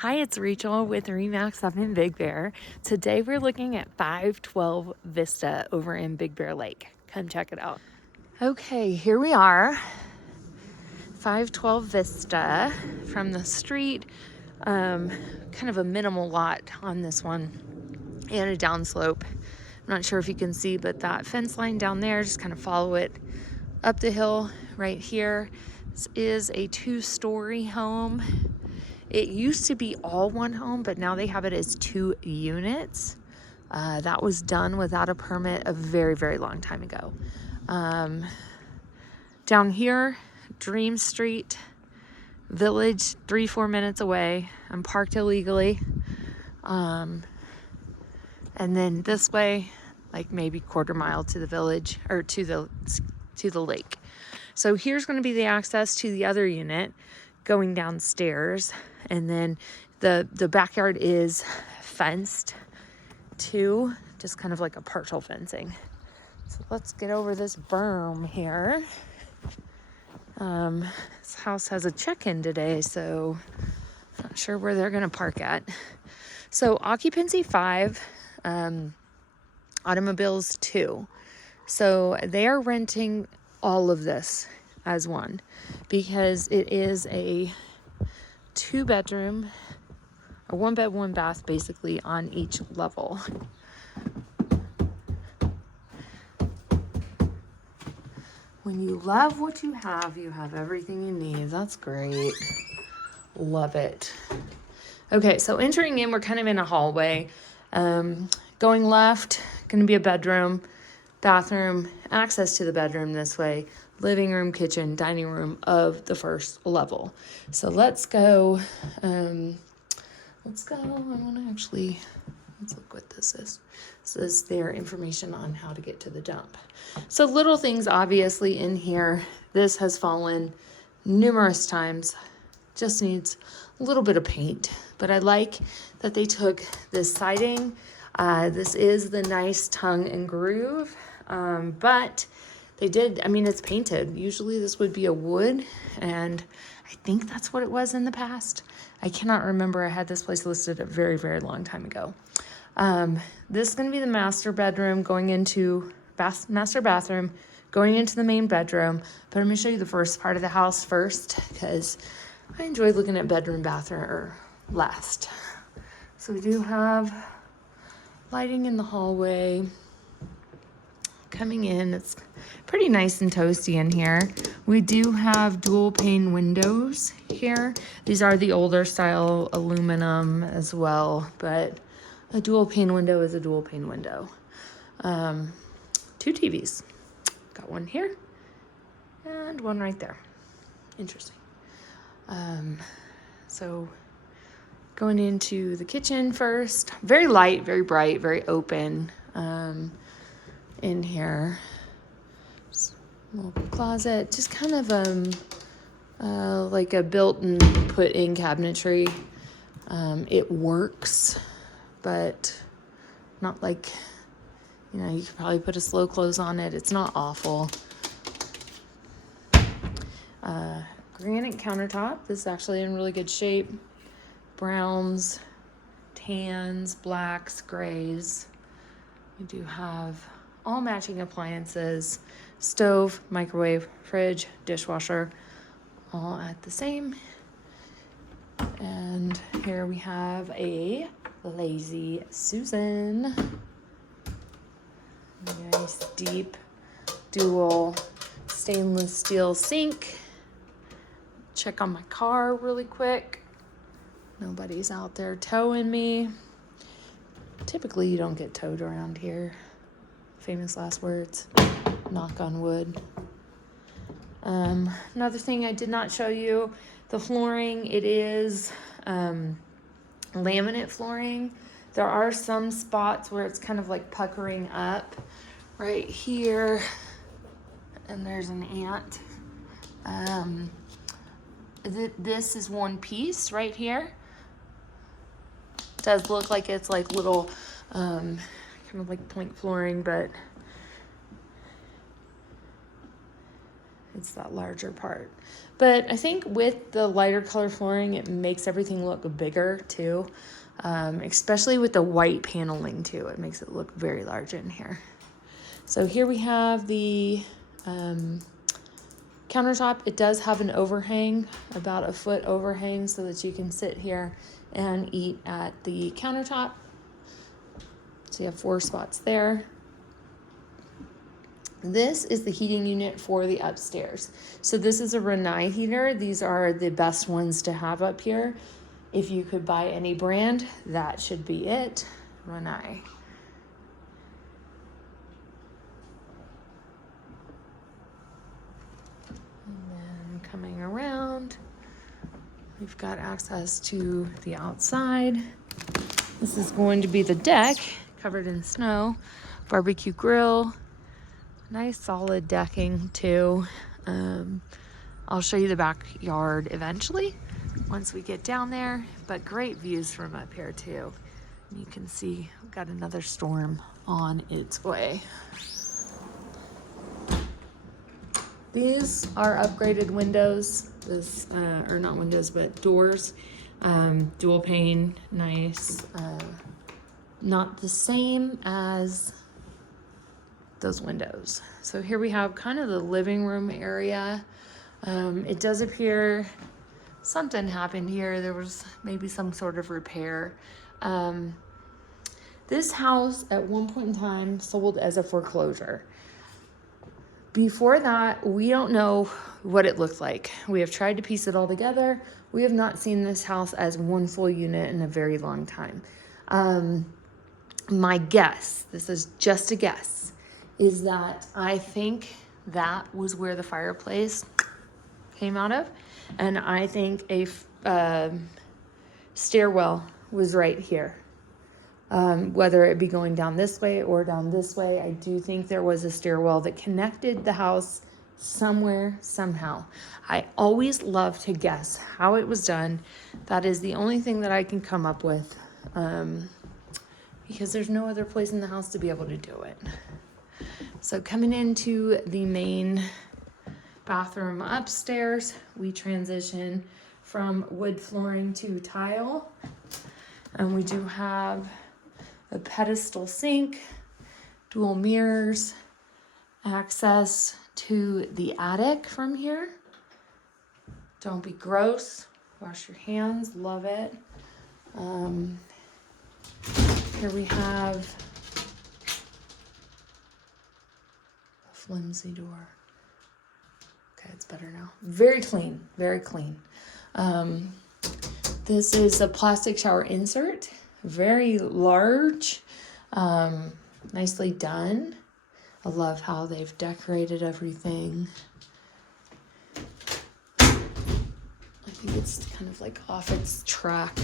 Hi, it's Rachel with RE/MAX up in Big Bear. Today we're looking at 512 Vista over in Big Bear Lake. Come check it out. Okay, here we are. 512 Vista from the street. Kind of a minimal lot on this one and a downslope. I'm not sure if you can see, but that fence line down there, just kind of follow it up the hill right here. This is a 2-story home. It used to be all one home, but now they have it as 2 units. That was done without a permit a very, very long time ago. Down here, Dream Street Village, 3-4 minutes away. I'm parked illegally. And then this way, like maybe quarter mile to the village or to the lake. So here's going to be the access to the other unit going downstairs, and then the backyard is fenced too, just kind of like a partial fencing. So let's get over this berm here. This house has a check-in today, so not sure where they're gonna park at. So occupancy 5, automobiles 2. So they are renting all of this as one because it is a 2-bedroom, a 1-bed, 1-bath, basically on each level. When you love what you have everything you need. That's great. Love it. Okay, so entering in, we're kind of in a hallway. Going left, going to be a bedroom, bathroom, access to the bedroom this way, living room, kitchen, dining room of the first level. So let's go. I want to actually, let's look what this is. This is their information on how to get to the dump. So little things obviously in here. This has fallen numerous times. Just needs a little bit of paint. But I like that they took this siding. This is the nice tongue and groove. But they did, I mean, it's painted. Usually this would be a wood, and I think that's what it was in the past. I cannot remember. I had this place listed a very, very long time ago. This is going to be the master bedroom going into master bathroom, going into the main bedroom. But I'm going to show you the first part of the house first because I enjoy looking at bedroom, bathroom last. So we do have lighting in the hallway. Coming in, it's pretty nice and toasty in here. We do have dual pane windows here. These are the older style aluminum as well, but a dual pane window is a dual pane window. 2 TVs. Got one here and one right there. Interesting. So going into the kitchen first. Very light, very bright, very open. In here, little closet, just kind of like a built and put in cabinetry. It works, but not like, you know, you could probably put a slow close on it. It's not awful. Granite countertop. This is actually in really good shape. Browns, tans, blacks, grays. We do have all matching appliances, stove, microwave, fridge, dishwasher, all at the same. And here we have a Lazy Susan. Nice deep dual stainless steel sink. Check on my car really quick. Nobody's out there towing me. Typically you don't get towed around here. Famous last words. Knock on wood. Another thing I did not show you, the flooring. It is laminate flooring. There are some spots where it's kind of like puckering up right here. And there's an ant. This is one piece right here. Does look like it's like little kind of like plank flooring, but It's that larger part. But I think with the lighter color flooring, it makes everything look bigger too. Especially with the white paneling too. It makes it look very large in here. So here we have the countertop. It does have an overhang, about a foot overhang, so that you can sit here and eat at the countertop. So you have 4 spots there. This is the heating unit for the upstairs. So this is a RACHAEL heater. These are the best ones to have up here. If you could buy any brand, that should be it. RACHAEL. And then coming around, we've got access to the outside. This is going to be the deck, covered in snow, barbecue grill. Nice solid decking too. I'll show you the backyard eventually once we get down there, but great views from up here too. You can see we've got another storm on its way. These are upgraded windows. This or not windows, but doors. Dual pane, nice. Not the same as those windows. So here we have kind of the living room area. It does appear something happened here. There was maybe some sort of repair. This house at one point in time sold as a foreclosure. Before that, we don't know what it looked like. We have tried to piece it all together. We have not seen this house as one full unit in a very long time. My guess, this is just a guess, is that I think that was where the fireplace came out of. And I think a stairwell was right here. Whether it be going down this way or down this way, I do think there was a stairwell that connected the house somewhere, somehow. I always love to guess how it was done. That is the only thing that I can come up with, because there's no other place in the house to be able to do it. So coming into the main bathroom upstairs, we transition from wood flooring to tile. And we do have a pedestal sink, dual mirrors, access to the attic from here. Don't be gross. Wash your hands. Love it. Here we have a flimsy door. Okay, it's better now. Very clean. Very clean. This is a plastic shower insert. Very large. Nicely done. I love how they've decorated everything. I think it's kind of like off its track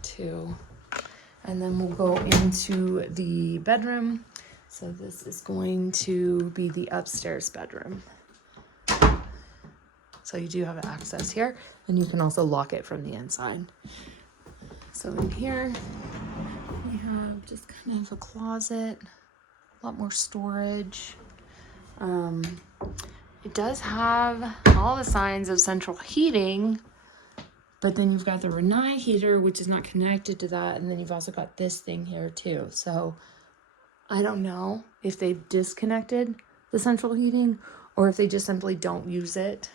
too. And then we'll go into the bedroom. So this is going to be the upstairs bedroom. So you do have access here, and you can also lock it from the inside. So in here, we have just kind of a closet, a lot more storage. It does have all the signs of central heating, but then you've got the RACHAEL heater, which is not connected to that. And then you've also got this thing here too. So I don't know if they've disconnected the central heating or if they just simply don't use it.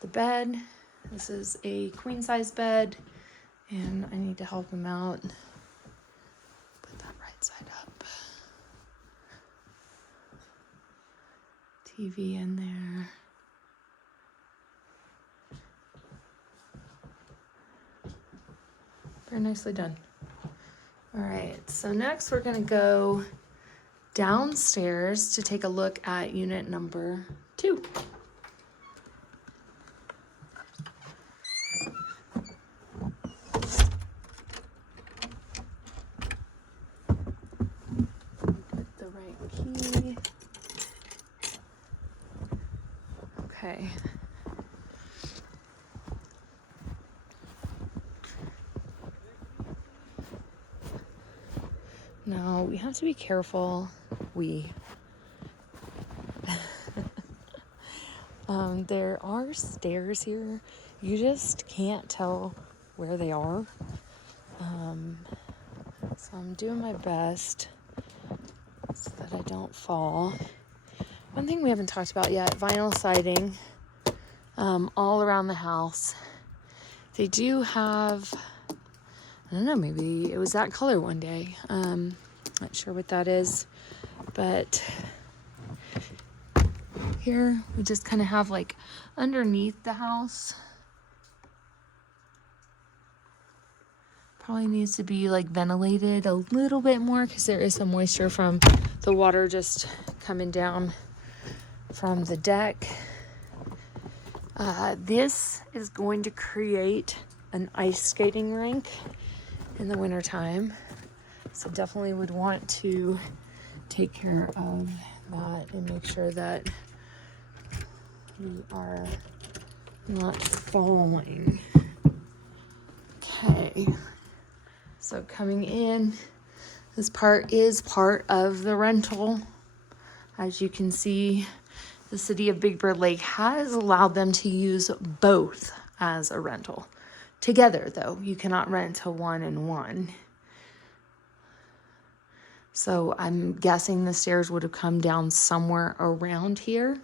The bed, this is a queen size bed, and I need to help him out. Put that right side up. TV in there. Very nicely done. All right, so next we're gonna go downstairs to take a look at unit number 2. Get the right key. Okay. Now we have to be careful. There are stairs here. You just can't tell where they are. So I'm doing my best so that I don't fall. One thing we haven't talked about yet, vinyl siding all around the house. They do have, I don't know, maybe it was that color one day. Not sure what that is, but here we just kind of have like underneath the house. Probably needs to be like ventilated a little bit more because there is some moisture from the water just coming down from the deck. This is going to create an ice skating rink in the wintertime. So definitely would want to take care of that and make sure that we are not falling. Okay. So coming in, this part is part of the rental. As you can see, the city of Big Bird Lake has allowed them to use both as a rental. Together, though, you cannot rent a one and one. So I'm guessing the stairs would have come down somewhere around here.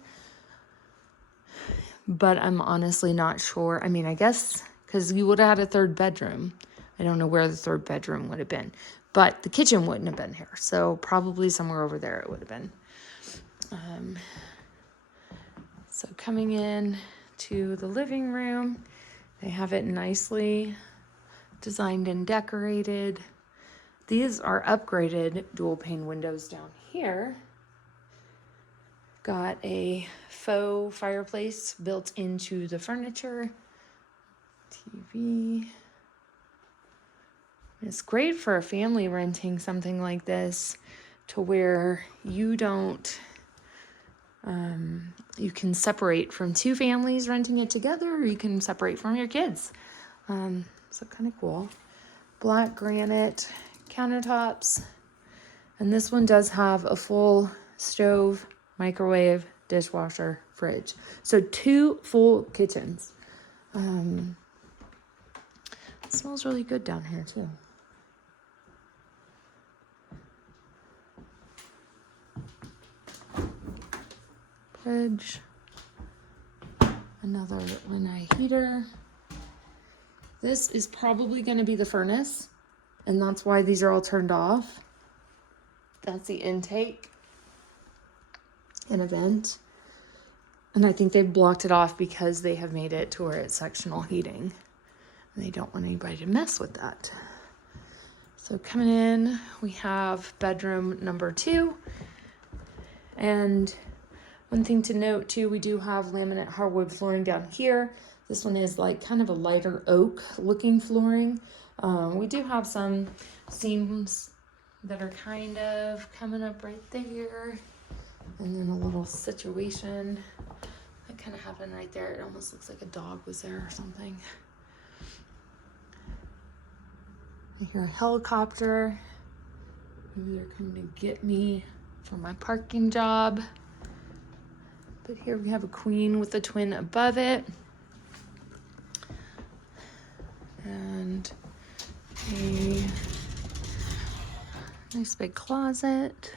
But I'm honestly not sure. I mean, I guess because you would have had a third bedroom. I don't know where the third bedroom would have been. But the kitchen wouldn't have been here. So probably somewhere over there it would have been. So coming in to the living room, they have it nicely designed and decorated. These are upgraded dual pane windows down here. Got a faux fireplace built into the furniture. TV. It's great for a family renting something like this to where you don't, you can separate from two families renting it together, or you can separate from your kids. So kind of cool. Black granite countertops. And this one does have a full stove, microwave, dishwasher, fridge. So 2 full kitchens. It smells really good down here too. Fridge. Another lanai heater. This is probably going to be the furnace, and that's why these are all turned off. That's the intake and a vent. And I think they've blocked it off because they have made it to where it's sectional heating. And they don't want anybody to mess with that. So coming in, we have bedroom number 2. And one thing to note too, we do have laminate hardwood flooring down here. This one is like kind of a lighter oak looking flooring. We do have some seams that are kind of coming up right there. And then a little situation that kind of happened right there. It almost looks like a dog was there or something. I hear a helicopter. Maybe they're coming to get me for my parking job. But here we have a queen with a twin above it. And a nice big closet.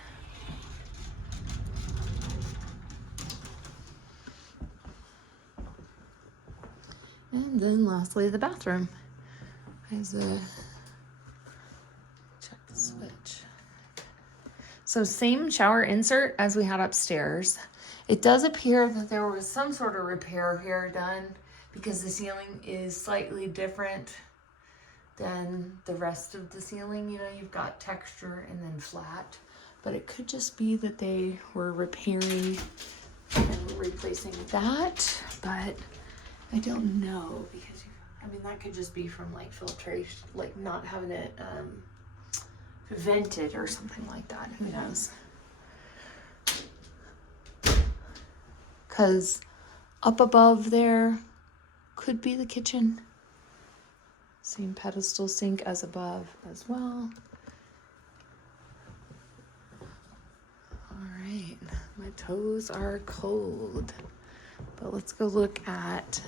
And then lastly, the bathroom. There's a check the switch. So same shower insert as we had upstairs. It does appear that there was some sort of repair here done because the ceiling is slightly different than the rest of the ceiling. You know, you've got texture and then flat, but it could just be that they were repairing and replacing that, but I don't know because, I mean, that could just be from like filtration, like not having it vented or something like that. Who knows? Because up above there could be the kitchen. Same pedestal sink as above as well. All right, my toes are cold, But let's go look at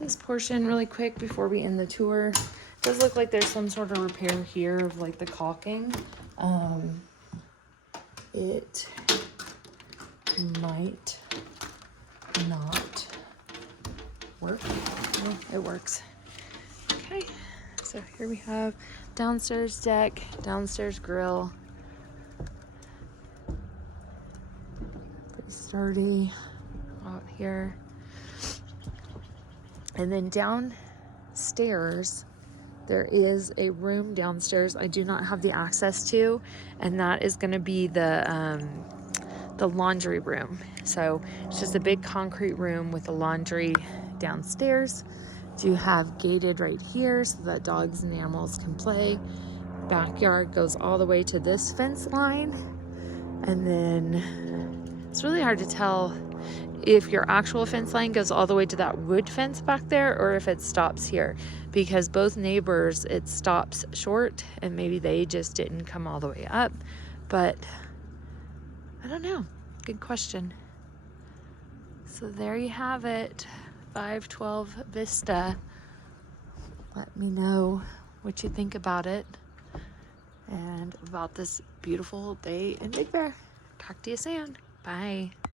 this portion really quick before we end the tour. It does look like there's some sort of repair here of like the caulking. It might not work. No, it works. Okay, so here we have downstairs deck, downstairs grill. Pretty sturdy out here. And then downstairs, there is a room downstairs I do not have the access to, and that is going to be the laundry room. So it's just a big concrete room with a laundry downstairs. Do have gated right here so that dogs and animals can play. Backyard goes all the way to this fence line, and then it's really hard to tell if your actual fence line goes all the way to that wood fence back there or if it stops here, because both neighbors, it stops short and maybe they just didn't come all the way up, but I don't know. Good question. So there you have it, 512 Vista. Let me know what you think about it and about this beautiful day in Big Bear. Talk to you soon. Bye.